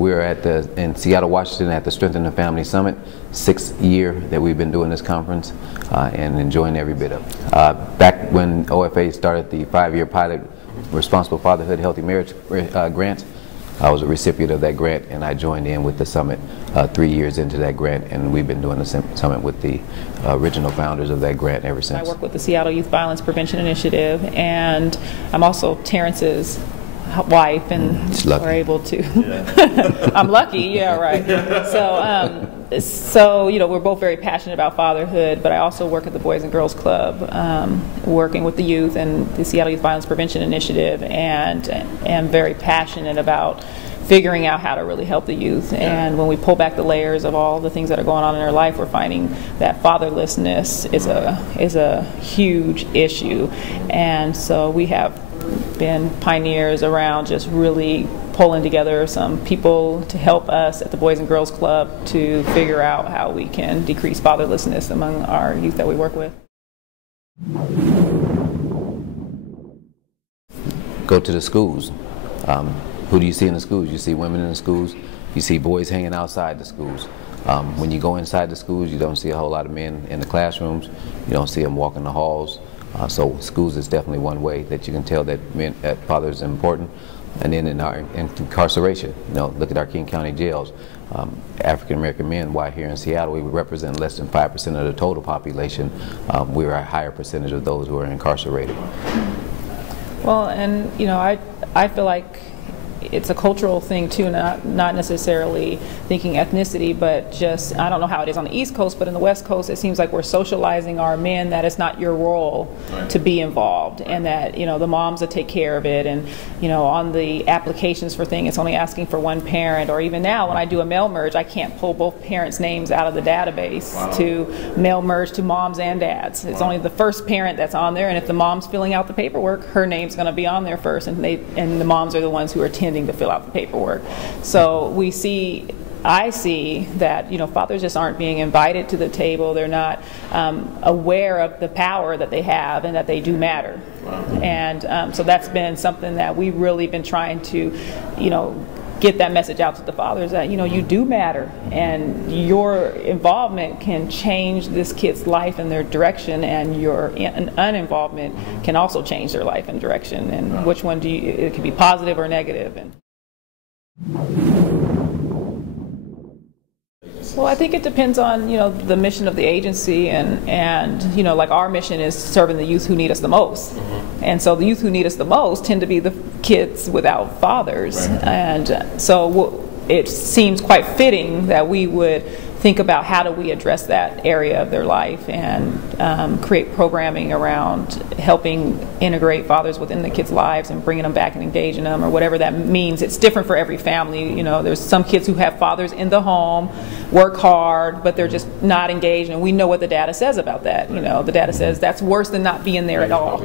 we are in Seattle, Washington at the Strengthen the Family Summit, 6th year that we've been doing this conference and enjoying every bit of it. Back when OFA started the 5-year pilot Responsible Fatherhood Healthy Marriage grant, I was a recipient of that grant, and I joined in with the summit 3 years into that grant, and we've been doing the summit with the original founders of that grant ever since. I work with the Seattle Youth Violence Prevention Initiative, and I'm also Terrence's wife, and we're able to. Yeah. I'm lucky, yeah, right. So we're both very passionate about fatherhood, but I also work at the Boys and Girls Club, working with the youth and the Seattle Youth Violence Prevention Initiative, and am very passionate about figuring out how to really help the youth. And when we pull back the layers of all the things that are going on in their life, we're finding that fatherlessness is a huge issue. And so we have been pioneers around just really pulling together some people to help us at the Boys and Girls Club to figure out how we can decrease fatherlessness among our youth that we work with. Go to the schools. Who do you see in the schools? You see women in the schools. You see boys hanging outside the schools. When you go inside the schools, you don't see a whole lot of men in the classrooms. You don't see them walking the halls. So schools is definitely one way that you can tell that fathers are important. And then in our incarceration, look at our King County jails. African American men, why here in Seattle we represent less than 5% of the total population. We're a higher percentage of those who are incarcerated. Well, and I feel like it's a cultural thing too, not necessarily thinking ethnicity, but just, I don't know how it is on the East Coast, but in the West Coast it seems like we're socializing our men that it's not your role to be involved, and that the moms will take care of it, and on the applications for things it's only asking for one parent, or even now when I do a mail merge I can't pull both parents' names out of the database to mail merge to moms and dads. It's only the first parent that's on there, and if the mom's filling out the paperwork, her name's going to be on there first, and the moms are the ones who are tending to fill out the paperwork. So I see that fathers just aren't being invited to the table. They're not aware of the power that they have and that they do matter. And so that's been something that we've really been trying to get that message out to the fathers, that you do matter, and your involvement can change this kid's life and their direction, and your uninvolvement can also change their life and direction, and which one it can be positive or negative. Well, I think it depends on the mission of the agency, and like our mission is serving the youth who need us the most, and so the youth who need us the most tend to be the kids without fathers, and so it seems quite fitting that we would think about how do we address that area of their life, and create programming around helping integrate fathers within the kids' lives and bringing them back and engaging them, or whatever that means. It's different for every family. There's some kids who have fathers in the home, work hard, but they're just not engaged, and we know what the data says about that. The data says that's worse than not being there at all.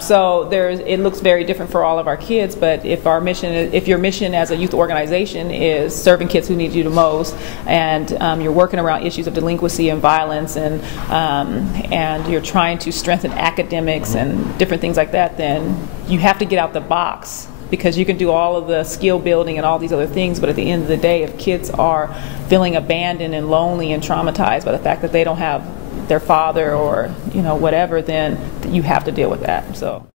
So it looks very different for all of our kids, but if your mission as a youth organization is serving kids who need you the most, and you're working around issues of delinquency and violence, and you're trying to strengthen academics and different things like that, then you have to get out the box, because you can do all of the skill building and all these other things, but at the end of the day, if kids are feeling abandoned and lonely and traumatized by the fact that they don't have their father or whatever, then you have to deal with that. So.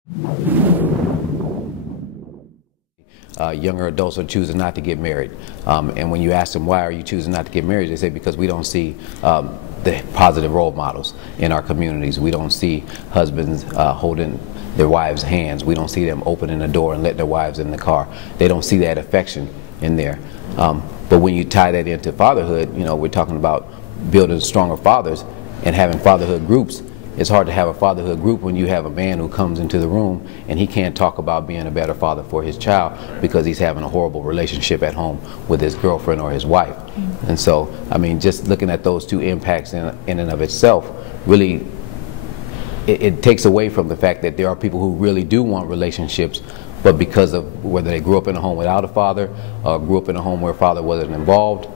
Younger adults are choosing not to get married, and when you ask them why are you choosing not to get married, they say because we don't see the positive role models in our communities. We don't see husbands holding their wives' hands. We don't see them opening the door and letting their wives in the car. They don't see that affection in there. But when you tie that into fatherhood, we're talking about building stronger fathers and having fatherhood groups. It's hard to have a fatherhood group when you have a man who comes into the room and he can't talk about being a better father for his child because he's having a horrible relationship at home with his girlfriend or his wife. And so, just looking at those two impacts in and of itself, really, it takes away from the fact that there are people who really do want relationships, but because of whether they grew up in a home without a father or grew up in a home where a father wasn't involved,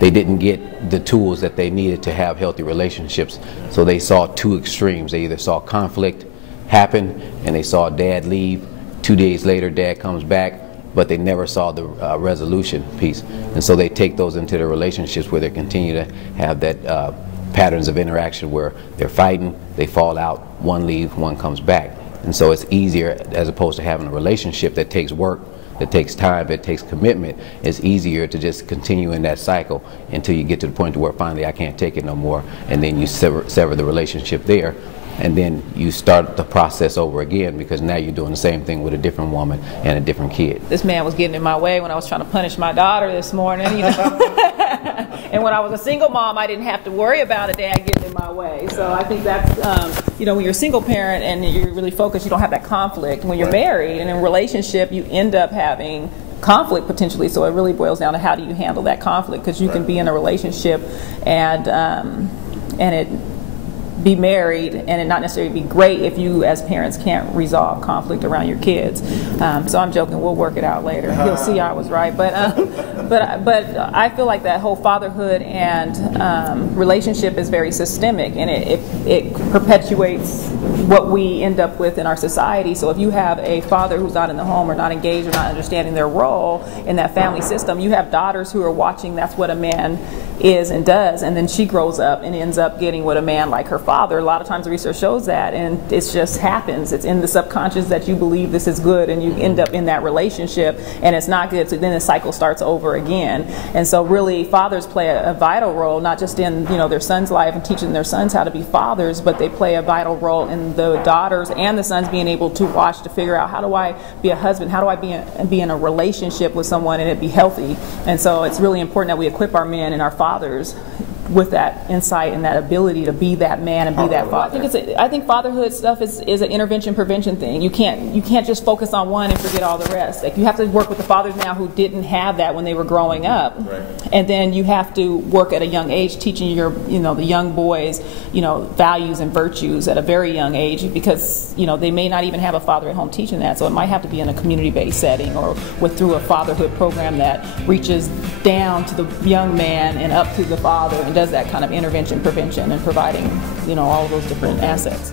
they didn't get the tools that they needed to have healthy relationships. So they saw two extremes. They either saw conflict happen and they saw dad leave. 2 days later, dad comes back, but they never saw the resolution piece. And so they take those into their relationships where they continue to have that patterns of interaction where they're fighting, they fall out, one leaves, one comes back. And so it's easier, as opposed to having a relationship that takes work, that takes time, that takes commitment. It's easier to just continue in that cycle until you get to the point where finally I can't take it no more, and then you sever the relationship there, and then you start the process over again, because now you're doing the same thing with a different woman and a different kid. This man was getting in my way when I was trying to punish my daughter this morning, you know. And when I was a single mom, I didn't have to worry about a dad getting in my way. So I think that's, you know, when you're a single parent and you're really focused, you don't have that conflict. When you're married and in a relationship, you end up having conflict potentially. So it really boils down to how do you handle that conflict, because you can be in a relationship and it be married and it not necessarily be great if you as parents can't resolve conflict around your kids. So I'm joking, we'll work it out later. He'll see I was right. But I feel like that whole fatherhood and relationship is very systemic, and it perpetuates what we end up with in our society. So if you have a father who's not in the home or not engaged or not understanding their role in that family system, you have daughters who are watching that's what a man is and does, and then she grows up and ends up getting with a man like her father. A lot of times the research shows that, and it just happens. It's in the subconscious that you believe this is good, and you end up in that relationship and it's not good, so then the cycle starts over again. And so really fathers play a vital role, not just in, you know, their son's life and teaching their sons how to be fathers, but they play a vital role in the daughters and the sons being able to watch to figure out, how do I be a husband, how do I be in a relationship with someone and it be healthy. And so it's really important that we equip our men and our fathers with that insight and that ability to be that man and be that father. I think fatherhood stuff is an intervention prevention thing. You can't just focus on one and forget all the rest. Like, you have to work with the fathers now who didn't have that when they were growing up, and then you have to work at a young age teaching the young boys values and virtues at a very young age, because they may not even have a father at home teaching that. So it might have to be in a community-based setting or through a fatherhood program that reaches down to the young man and up to the father and does that kind of intervention, prevention, and providing, all of those different assets.